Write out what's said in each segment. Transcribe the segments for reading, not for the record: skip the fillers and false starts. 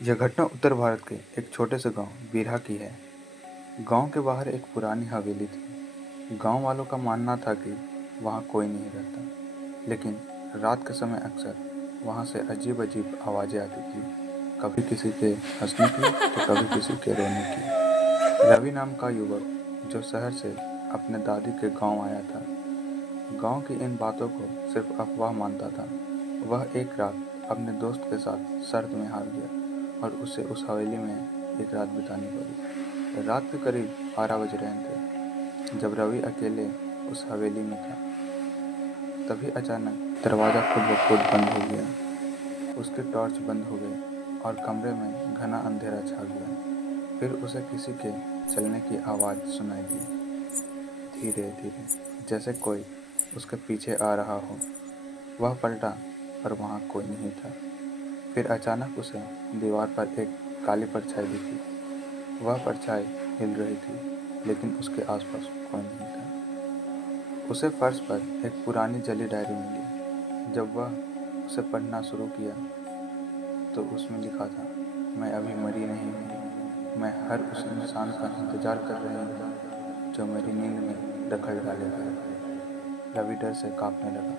यह घटना उत्तर भारत के एक छोटे से गांव बीरहा की है। गांव के बाहर एक पुरानी हवेली थी। गांव वालों का मानना था कि वहां कोई नहीं रहता, लेकिन रात के समय अक्सर वहां से अजीब अजीब आवाजें आती थी। कभी किसी के हंसने की तो कभी किसी के रोने की। रवि नाम का युवक जो शहर से अपने दादी के गांव आया था, गांव की इन बातों को सिर्फ अफवाह मानता था। वह एक रात अपने दोस्त के साथ शर्त में हार गया और उसे उस हवेली में एक रात बितानी पड़ी। रात के करीब 12 बज रहे थे जब रवि अकेले उस हवेली में था। तभी अचानक दरवाज़ा खुद ब खुद बंद हो गया। उसकी टॉर्च बंद हो गई और कमरे में घना अंधेरा छा गया। फिर उसे किसी के चलने की आवाज़ सुनाई दी, धीरे धीरे, जैसे कोई उसके पीछे आ रहा हो। वह पलटा पर वहाँ कोई नहीं था। फिर अचानक उसे दीवार पर एक काली परछाई दिखी। वह परछाई हिल रही थी, लेकिन उसके आसपास कोई नहीं था। उसे फर्श पर एक पुरानी जली डायरी मिली। जब वह उसे पढ़ना शुरू किया तो उसमें लिखा था, मैं अभी मरी नहीं हूँ। मैं हर उस इंसान का इंतजार कर रही हूँ जो मेरी नींद में दखल डालेगा। रवि डर से कांपने लगा।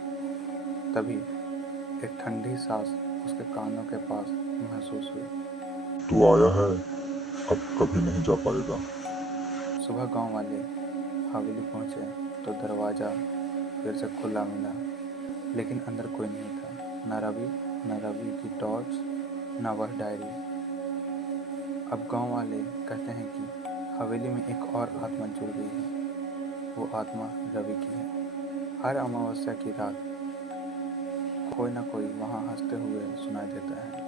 तभी एक ठंडी सांस उसके कानों के पास महसूस हुई। तू आया है, अब कभी नहीं जा पाएगा। सुबह गांव वाले हवेली पहुंचे तो दरवाज़ा फिर से खुला मिला, लेकिन अंदर कोई नहीं था। न रवि की टॉर्च, न वह डायरी। अब गांव वाले कहते हैं कि हवेली में एक और आत्मा जुड़ गई है। वो आत्मा रवि की है। हर अमावस्या की रात कोई ना कोई वहां हंसते हुए सुनाई देता है।